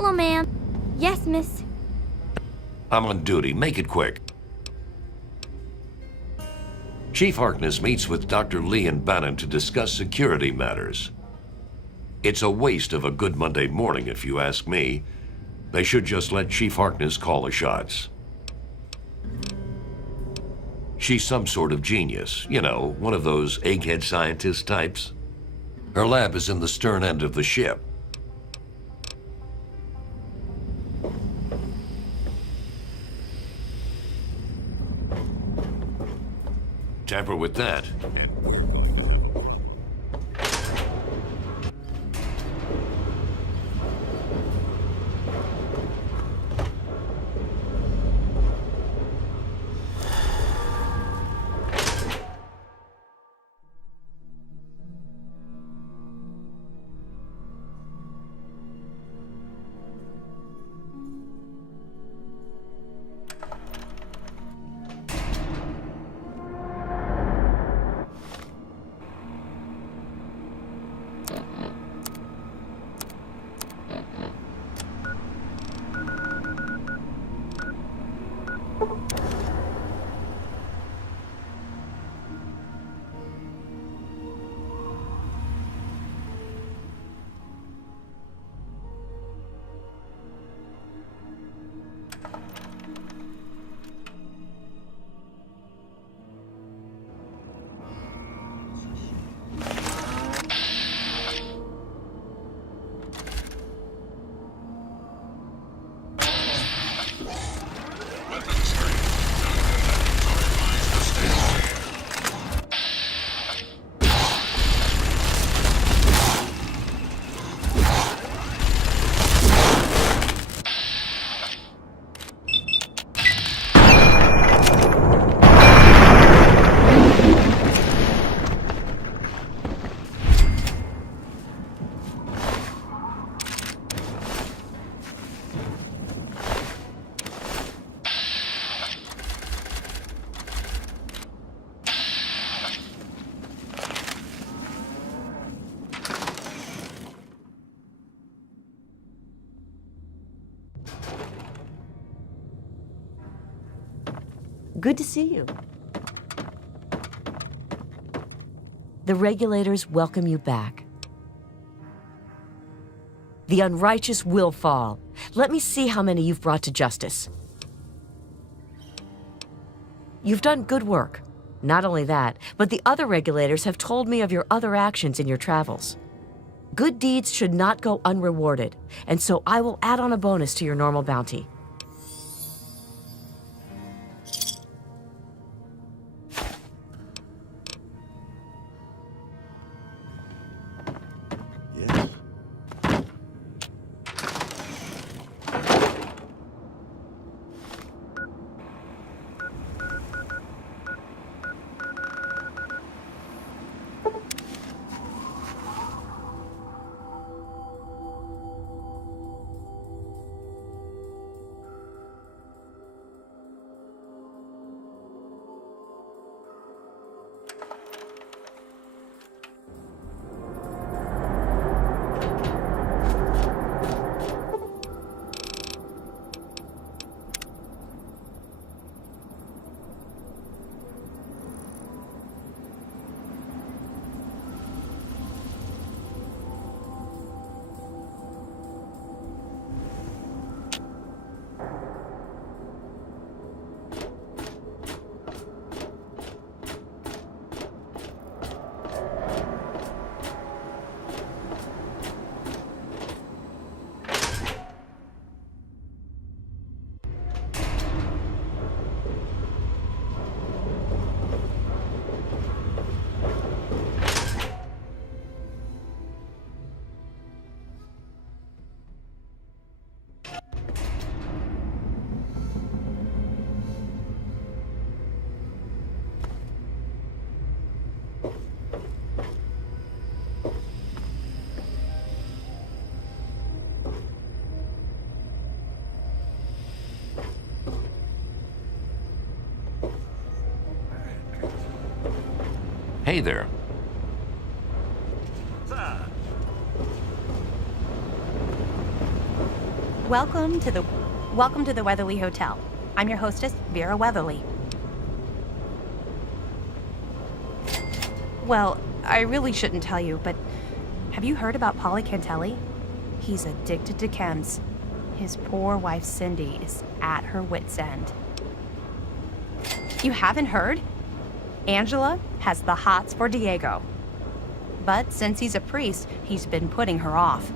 Hello, ma'am. Yes, miss. I'm on duty. Make it quick. Chief Harkness meets with Dr. Lee and Bannon to discuss security matters. It's a waste of a good Monday morning, if you ask me. They should just let Chief Harkness call the shots. She's some sort of genius, you know, one of those egghead scientist types. Her lab is in the stern end of the ship. Tamper with that, and Good to see you. The regulators welcome you back. The unrighteous will fall. Let me see how many you've brought to justice. You've done good work. Not only that, but the other regulators have told me of your other actions in your travels. Good deeds should not go unrewarded, and so I will add on a bonus to your normal bounty. hey there. Welcome to the Weatherly Hotel. I'm your hostess, Vera Weatherly. Well, I really shouldn't tell you, but have you heard about Polly Cantelli? He's addicted to chems. His poor wife Cindy is at her wit's end. You haven't heard? Angela has the hots for Diego. But since he's a priest, he's been putting her off.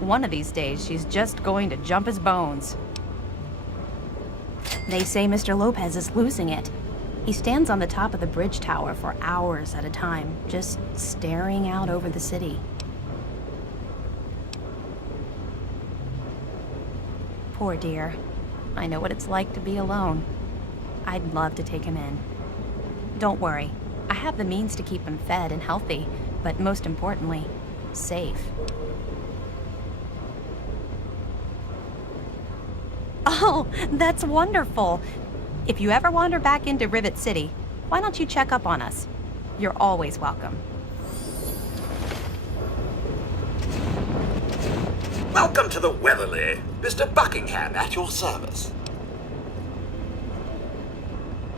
One of these days, she's just going to jump his bones. They say Mr. Lopez is losing it. He stands on the top of the bridge tower for hours at a time, just staring out over the city. Poor dear. I know what it's like to be alone. I'd love to take him in. Don't worry. I have the means to keep him fed and healthy, but most importantly, safe. Oh, that's wonderful. If you ever wander back into Rivet City, why don't you check up on us? You're always welcome. Welcome to the Weatherly. Mr. Buckingham at your service.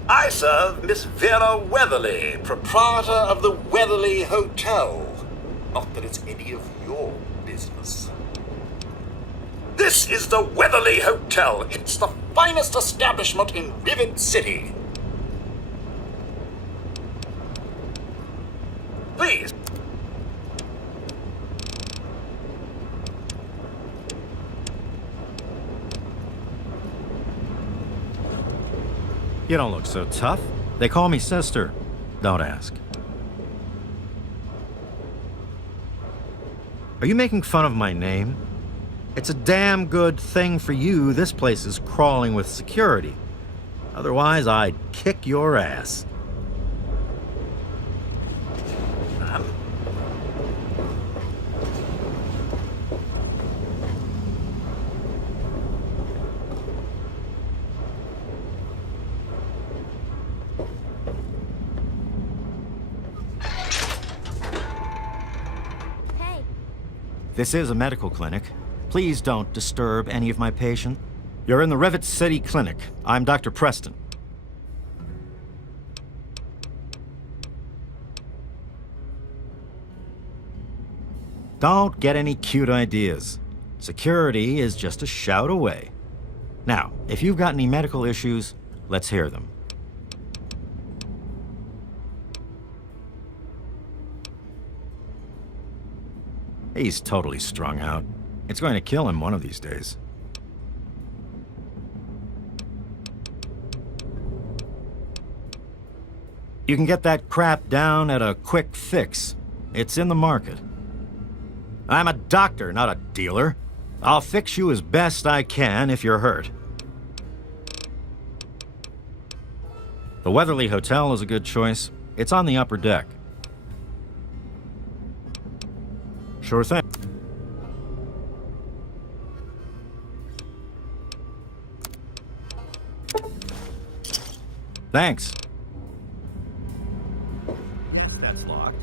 I serve Miss Vera Weatherly, proprietor of the Weatherly Hotel. Not that it's any of your business. This is the Weatherly Hotel. It's the finest establishment in Rivet City. Please. You don't look so tough. They call me sister. Don't ask. Are you making fun of my name? It's a damn good thing for you this place is crawling with security. Otherwise, I'd kick your ass. Hey. This is a medical clinic. Please don't disturb any of my patients. You're in the Rivet City Clinic. I'm Dr. Preston. Don't get any cute ideas. Security is just a shout away. Now, if you've got any medical issues, let's hear them. He's totally strung out. It's going to kill him one of these days. You can get that crap down at a quick fix. It's in the market. I'm a doctor, not a dealer. I'll fix you as best I can if you're hurt. The Weatherly Hotel is a good choice. It's on the upper deck. Sure thing. Thanks. That's locked.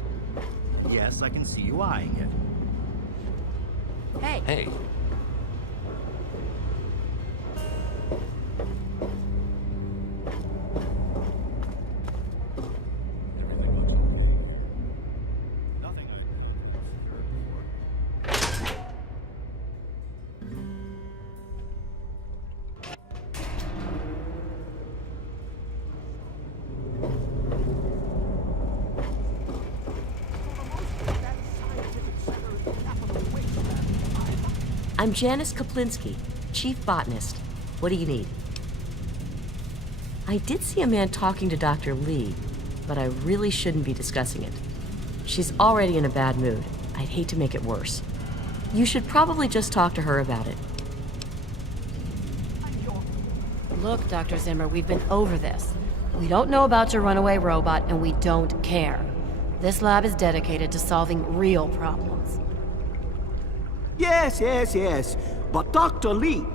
Yes, I can see you eyeing it. Hey. Hey, Nothing I'm Janice Kaplinski, chief botanist. What do you need? I did see a man talking to Dr. Lee, but I really shouldn't be discussing it. She's already in a bad mood. I'd hate to make it worse. You should probably just talk to her about it. Look, Dr. Zimmer, we've been over this. We don't know about your runaway robot, and we don't care. This lab is dedicated to solving real problems. Yes. But Dr. Lee...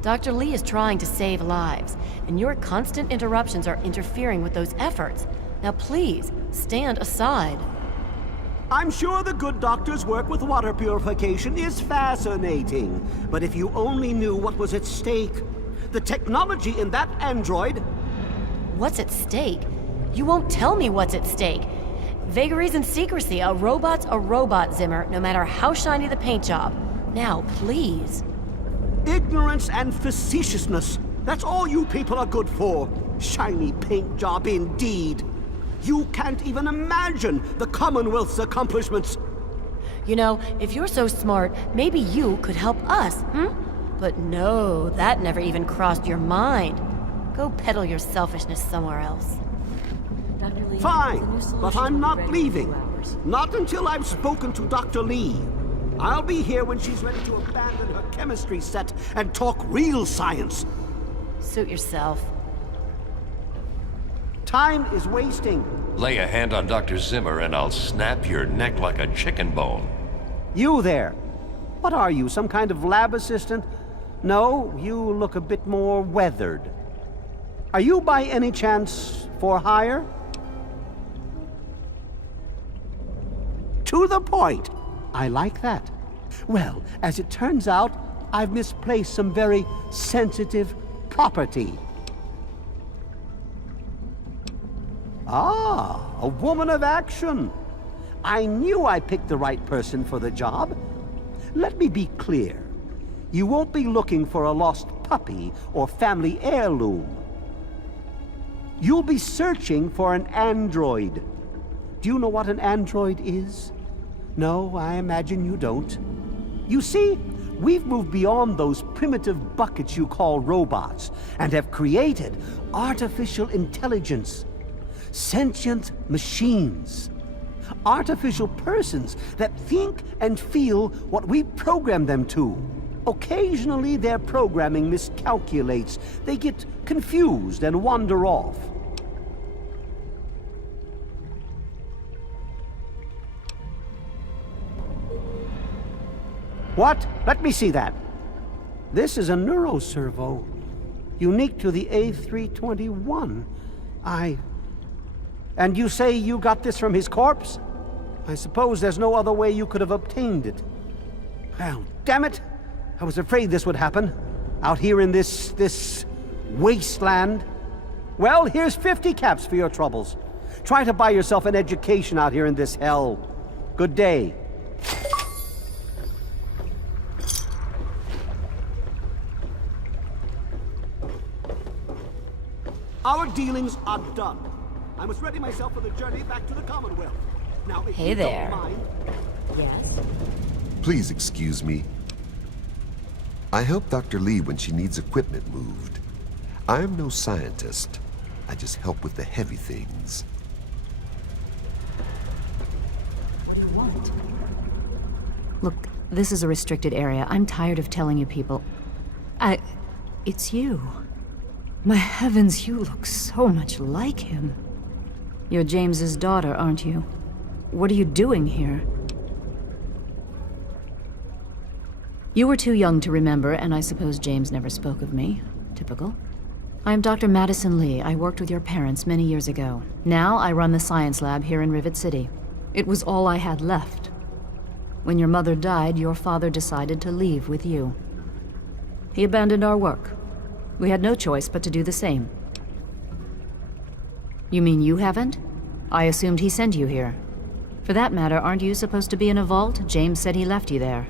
Dr. Lee is trying to save lives, and your constant interruptions are interfering with those efforts. Now please, stand aside. I'm sure the good doctor's work with water purification is fascinating. But if you only knew what was at stake, the technology in that android... What's at stake? You won't tell me what's at stake. Vagaries and secrecy. A robot's a robot, Zimmer, no matter how shiny the paint job. Now, please. Ignorance and facetiousness. That's all you people are good for. Shiny paint job indeed. You can't even imagine the Commonwealth's accomplishments. You know, if you're so smart, maybe you could help us, hmm? But no, that never even crossed your mind. Go peddle your selfishness somewhere else. Dr. Lee, Fine, the new solution but I'm will be not ready in leaving. 2 hours. Not until I've spoken to Dr. Lee. I'll be here when she's ready to abandon her chemistry set and talk real science. Suit yourself. Time is wasting. Lay a hand on Dr. Zimmer and I'll snap your neck like a chicken bone. You there. What are you, some kind of lab assistant? No, you look a bit more weathered. Are you by any chance for hire? To the point. I like that. Well, as it turns out, I've misplaced some very sensitive property. Ah, a woman of action. I knew I picked the right person for the job. Let me be clear. You won't be looking for a lost puppy or family heirloom. You'll be searching for an android. Do you know what an android is? No, I imagine you don't. You see, we've moved beyond those primitive buckets you call robots and have created artificial intelligence. Sentient machines. Artificial persons that think and feel what we program them to. Occasionally, their programming miscalculates. They get confused and wander off. What? Let me see that. This is a neuroservo, unique to the A321. And you say you got this from his corpse? I suppose there's no other way you could have obtained it. Well, damn it! I was afraid this would happen. Out here in this wasteland. Well, here's 50 caps for your troubles. Try to buy yourself an education out here in this hell. Good day. Our dealings are done. I must ready myself for the journey back to the Commonwealth. Now, if Hey you there. don't mind... Yes? Please excuse me. I help Dr. Lee when she needs equipment moved. I'm no scientist. I just help with the heavy things. What do you want? Look, this is a restricted area. I'm tired of telling you people. It's you. My heavens, you look so much like him. You're James's daughter, aren't you? What are you doing here? You were too young to remember, and I suppose James never spoke of me. Typical. I am Dr. Madison Lee. I worked with your parents many years ago. Now I run the science lab here in Rivet City. It was all I had left. When your mother died, your father decided to leave with you. He abandoned our work. We had no choice but to do the same. You mean you haven't? I assumed he sent you here. For that matter, aren't you supposed to be in a vault? James said he left you there.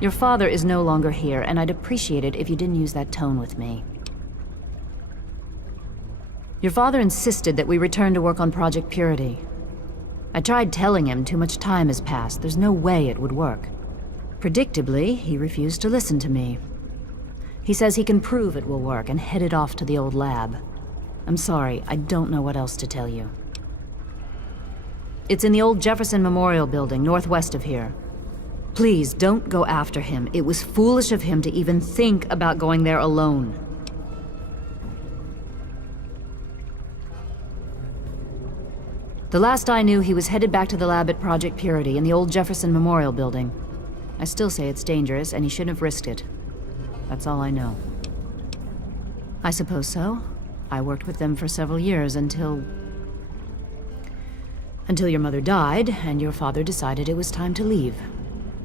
Your father is no longer here, and I'd appreciate it if you didn't use that tone with me. Your father insisted that we return to work on Project Purity. I tried telling him too much time has passed. There's no way it would work. Predictably, he refused to listen to me. He says he can prove it will work and headed off to the old lab. I'm sorry, I don't know what else to tell you. It's in the old Jefferson Memorial Building, northwest of here. Please, don't go after him. It was foolish of him to even think about going there alone. The last I knew, he was headed back to the lab at Project Purity in the old Jefferson Memorial Building. I still say it's dangerous, and he shouldn't have risked it. That's all I know. I suppose so. I worked with them for several years until... Until your mother died, and your father decided it was time to leave.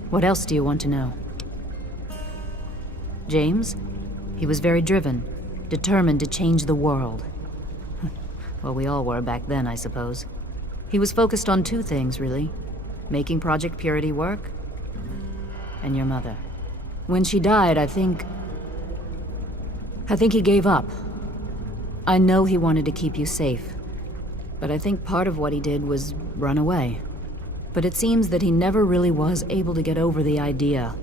What else do you want to know? James? He was very driven, determined to change the world. Well, we all were back then, I suppose. He was focused on two things, really. Making Project Purity work, and your mother. When she died, I think he gave up. I know he wanted to keep you safe, but I think part of what he did was run away. But it seems that he never really was able to get over the idea.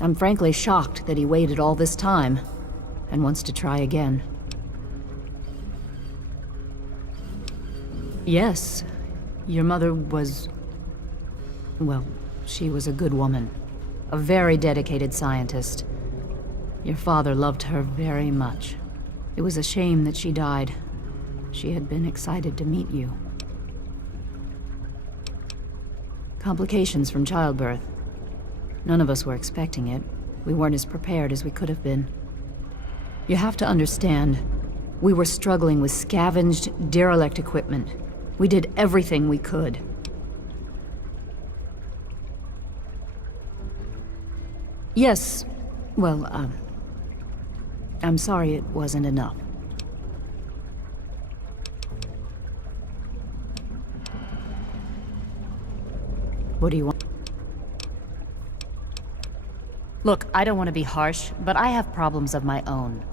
I'm frankly shocked that he waited all this time, and wants to try again. Yes, your mother was... well, she was a good woman. A very dedicated scientist. Your father loved her very much. It was a shame that she died. She had been excited to meet you. Complications from childbirth. None of us were expecting it. We weren't as prepared as we could have been. You have to understand, we were struggling with scavenged, derelict equipment. We did everything we could. Yes, well, I'm sorry it wasn't enough. What do you want? Look, I don't want to be harsh, but I have problems of my own.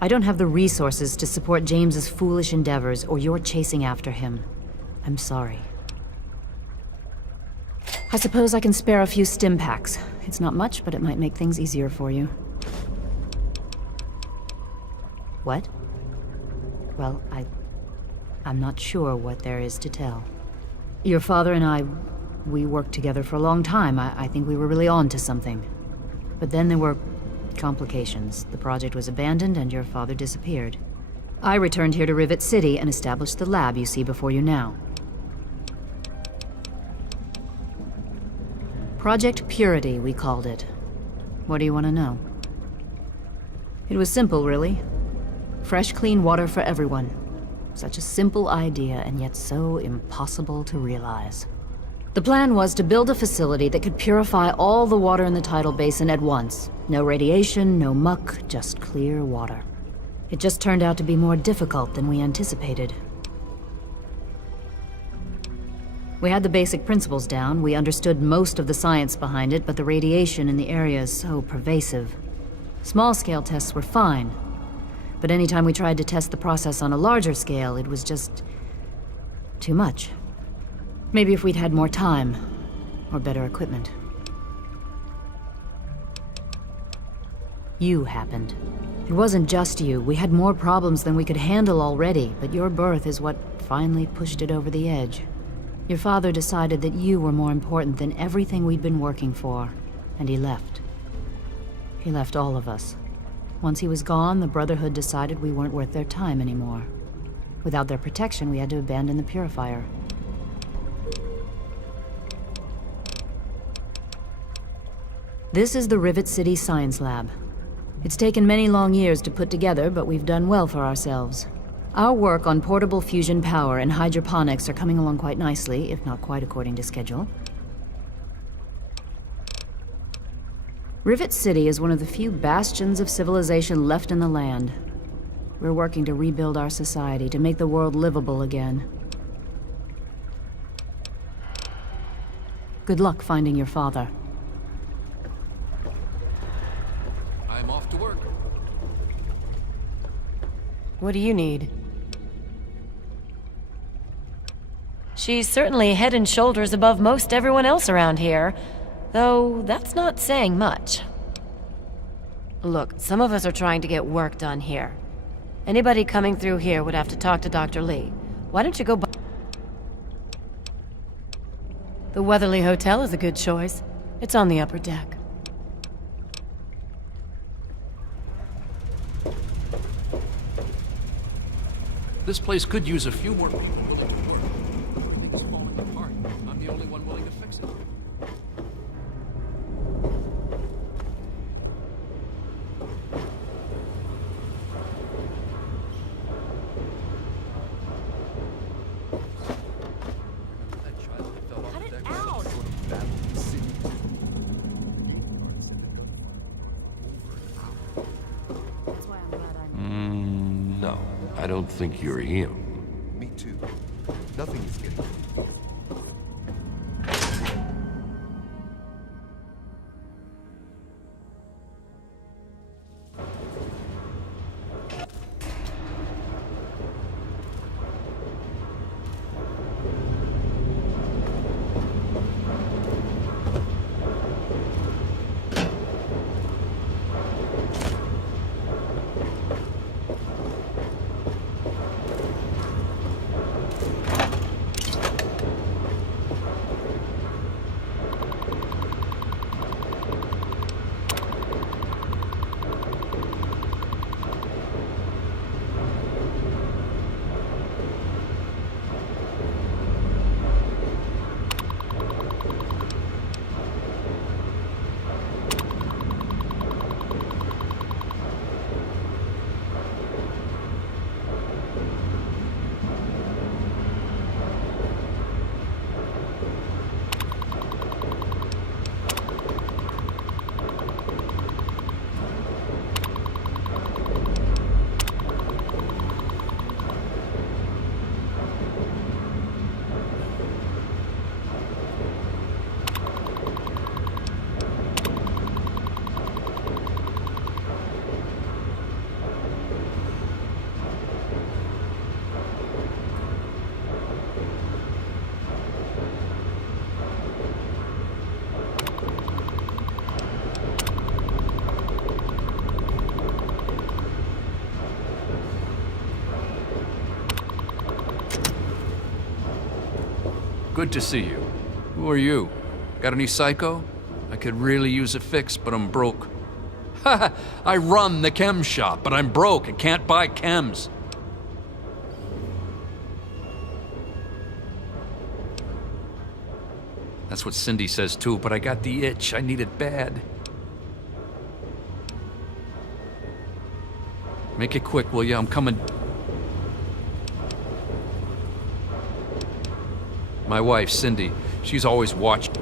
I don't have the resources to support James's foolish endeavors, or your chasing after him. I'm sorry. I suppose I can spare a few stim packs. It's not much, but it might make things easier for you. What? Well, I'm not sure what there is to tell. Your father and I, we worked together for a long time. I think we were really on to something. But then there were complications. The project was abandoned and your father disappeared. I returned here to Rivet City and established the lab you see before you now. Project Purity, we called it. What do you want to know? It was simple, really. Fresh, clean water for everyone. Such a simple idea, and yet so impossible to realize. The plan was to build a facility that could purify all the water in the tidal basin at once. No radiation, no muck, just clear water. It just turned out to be more difficult than we anticipated. We had the basic principles down, we understood most of the science behind it, but the radiation in the area is so pervasive. Small-scale tests were fine, but anytime we tried to test the process on a larger scale, it was just... too much. Maybe if we'd had more time, or better equipment. You happened. It wasn't just you. We had more problems than we could handle already, but your birth is what finally pushed it over the edge. Your father decided that you were more important than everything we'd been working for, and he left. He left all of us. Once he was gone, the Brotherhood decided we weren't worth their time anymore. Without their protection, we had to abandon the Purifier. This is the Rivet City Science Lab. It's taken many long years to put together, but we've done well for ourselves. Our work on portable fusion power and hydroponics are coming along quite nicely, if not quite according to schedule. Rivet City is one of the few bastions of civilization left in the land. We're working to rebuild our society, to make the world livable again. Good luck finding your father. I'm off to work. What do you need? She's certainly head and shoulders above most everyone else around here, though that's not saying much. Look, some of us are trying to get work done here. Anybody coming through here would have to talk to Dr. Lee. Why don't you go by... The Weatherly Hotel is a good choice. It's on the upper deck. This place could use a few more people willing to work. Everything's falling apart. I'm the only one willing to fix it. I don't think you're him. Me too. Nothing is getting... Good to see you. Who are you? Got any psycho? I could really use a fix, but I'm broke. Ha! I run the chem shop, but I'm broke and can't buy chems. That's what Cindy says too, but I got the itch. I need it bad. Make it quick, will ya? I'm coming. My wife, Cindy, she's always watching.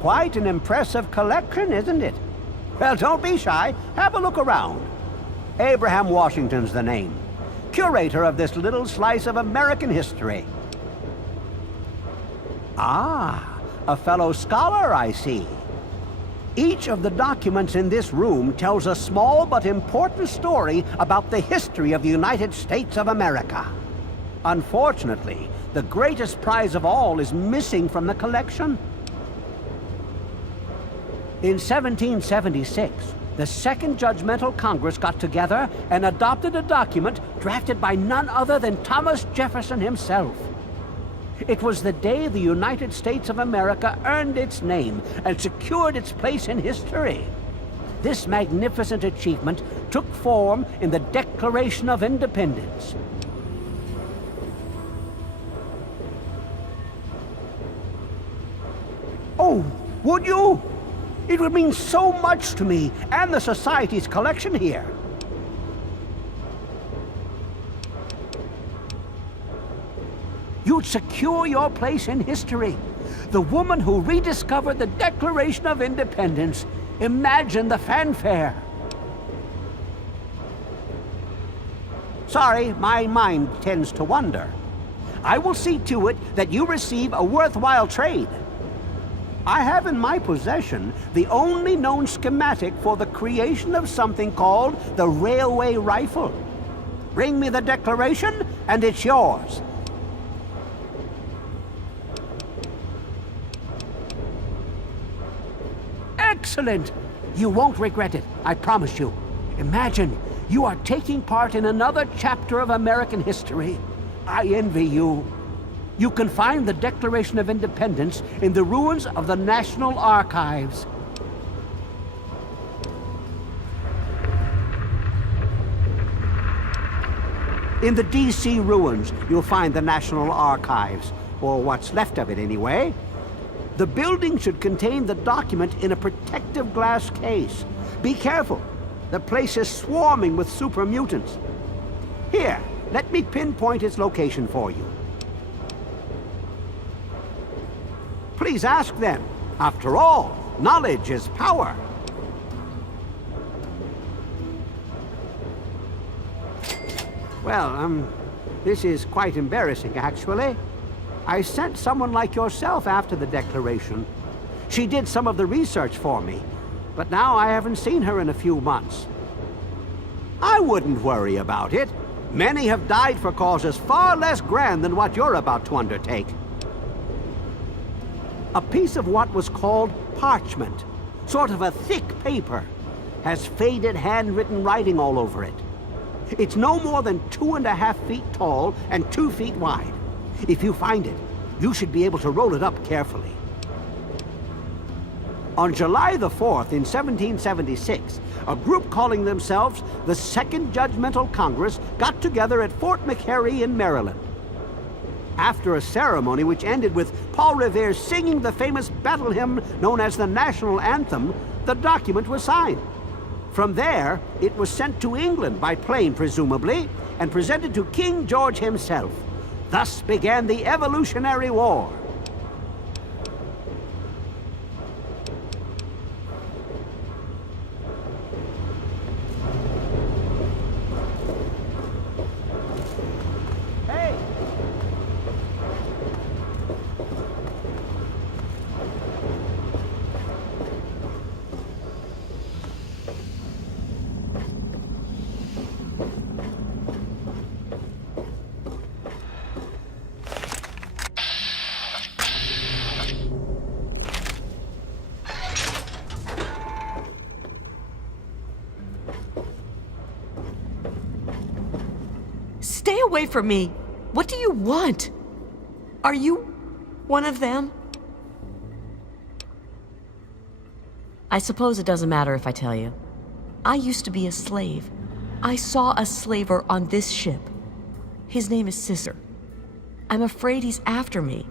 Quite an impressive collection, isn't it? Well, don't be shy. Have a look around. Abraham Washington's the name. Curator of this little slice of American history. Ah, a fellow scholar, I see. Each of the documents in this room tells a small but important story about the history of the United States of America. Unfortunately, the greatest prize of all is missing from the collection. In 1776, the Second Judgmental Congress got together and adopted a document drafted by none other than Thomas Jefferson himself. It was the day the United States of America earned its name and secured its place in history. This magnificent achievement took form in the Declaration of Independence. Oh, would you? It would mean so much to me and the Society's collection here. You'd secure your place in history. The woman who rediscovered the Declaration of Independence. Imagine the fanfare. Sorry, my mind tends to wander. I will see to it that you receive a worthwhile trade. I have in my possession the only known schematic for the creation of something called the railway rifle. Bring me the Declaration, and it's yours. Excellent! You won't regret it, I promise you. Imagine, you are taking part in another chapter of American history. I envy you. You can find the Declaration of Independence in the ruins of the National Archives. In the D.C. ruins, you'll find the National Archives, or what's left of it anyway. The building should contain the document in a protective glass case. Be careful. The place is swarming with super mutants. Here, let me pinpoint its location for you. Please ask them. After all, knowledge is power. Well, this is quite embarrassing, actually. I sent someone like yourself after the declaration. She did some of the research for me, but now I haven't seen her in a few months. I wouldn't worry about it. Many have died for causes far less grand than what you're about to undertake. A piece of what was called parchment, sort of a thick paper, has faded handwritten writing all over it. It's no more than 2.5 feet tall and 2 feet wide. If you find it, you should be able to roll it up carefully. On July the 4th in 1776, a group calling themselves the Second Judgmental Congress got together at Fort McHenry in Maryland. After a ceremony which ended with Paul Revere singing the famous battle hymn known as the National Anthem, the document was signed. From there, it was sent to England by plane, presumably, and presented to King George himself. Thus began the Evolutionary War. Hey! Stay away from me! What do you want? Are you one of them? I suppose it doesn't matter if I tell you. I used to be a slave. I saw a slaver on this ship. His name is Sisser. I'm afraid he's after me.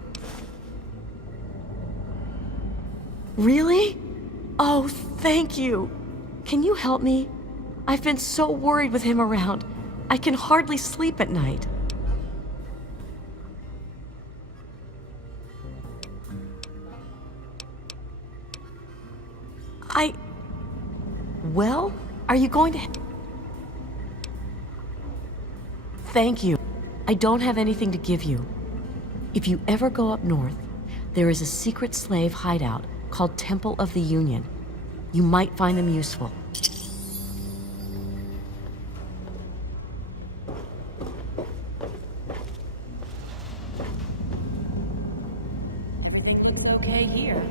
Really? Oh, thank you. Can you help me? I've been so worried with him around. I can hardly sleep at night. Well, are you going to... Thank you. I don't have anything to give you. If you ever go up north, there is a secret slave hideout called Temple of the Union. You might find them useful. Okay here.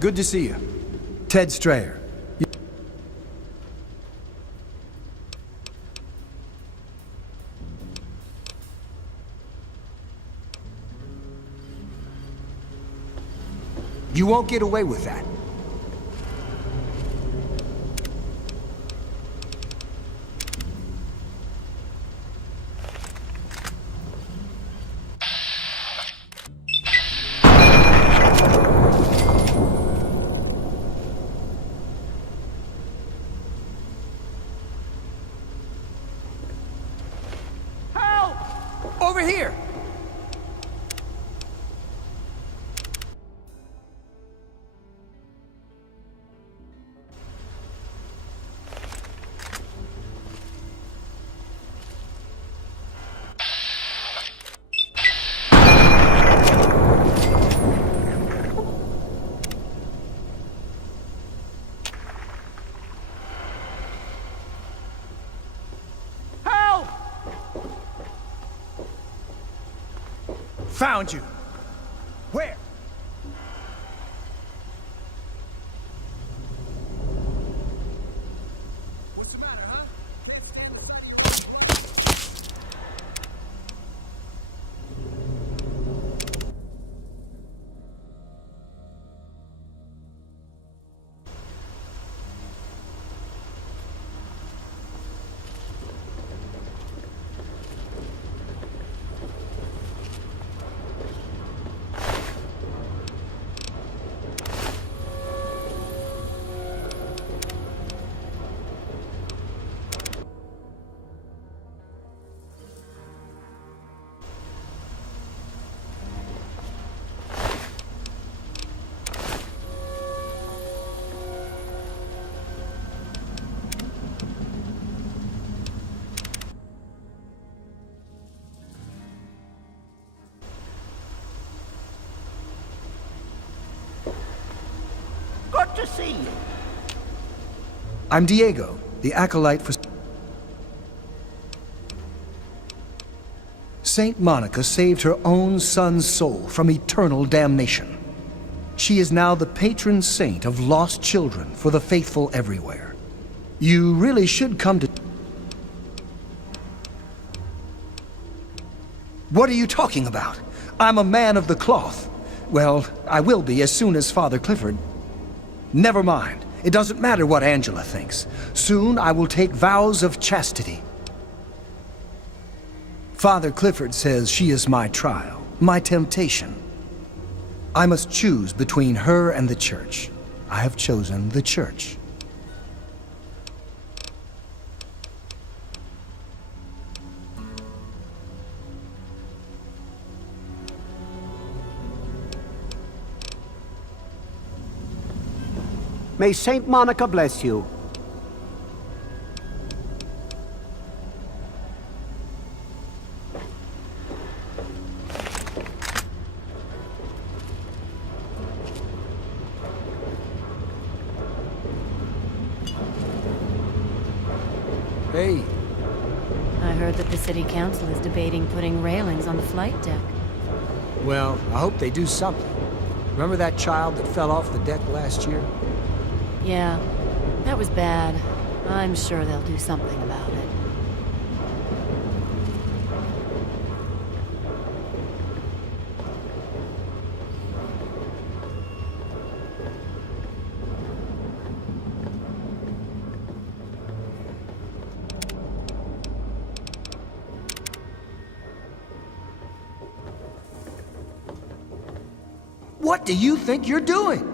Good to see you. Ted Strayer. You won't get away with that. Over here! Found you. Where? What's the matter, huh? Good to see you. I'm Diego, the acolyte for... Saint Monica saved her own son's soul from eternal damnation. She is now the patron saint of lost children for the faithful everywhere. You really should come to... What are you talking about? I'm a man of the cloth. Well, I will be as soon as Father Clifford... Never mind. It doesn't matter what Angela thinks. Soon I will take vows of chastity. Father Clifford says she is my trial, my temptation. I must choose between her and the church. I have chosen the church. May Saint Monica bless you. Hey, I heard that the city council is debating putting railings on the flight deck. well, I hope they do something. Remember that child that fell off the deck last year? Yeah, that was bad. I'm sure they'll do something about it. What do you think you're doing?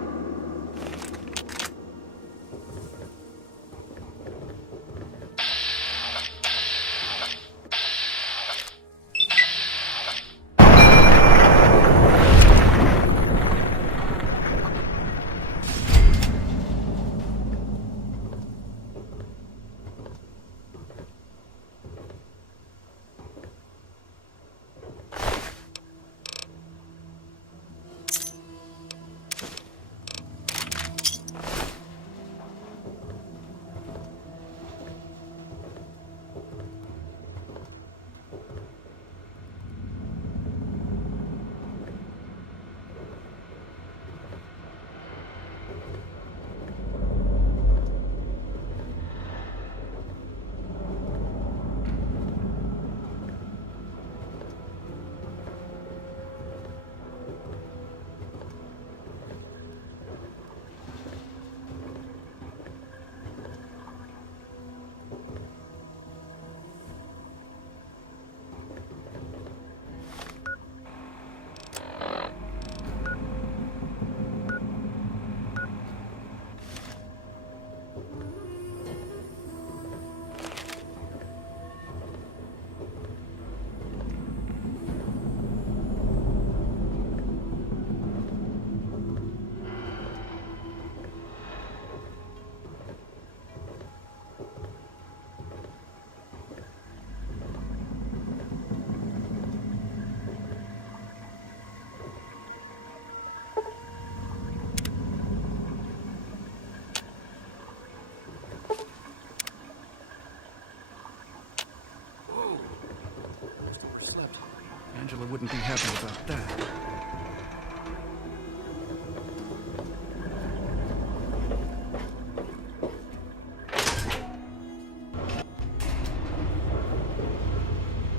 Angela wouldn't be happy about that.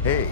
Hey,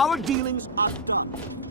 Our dealings are done.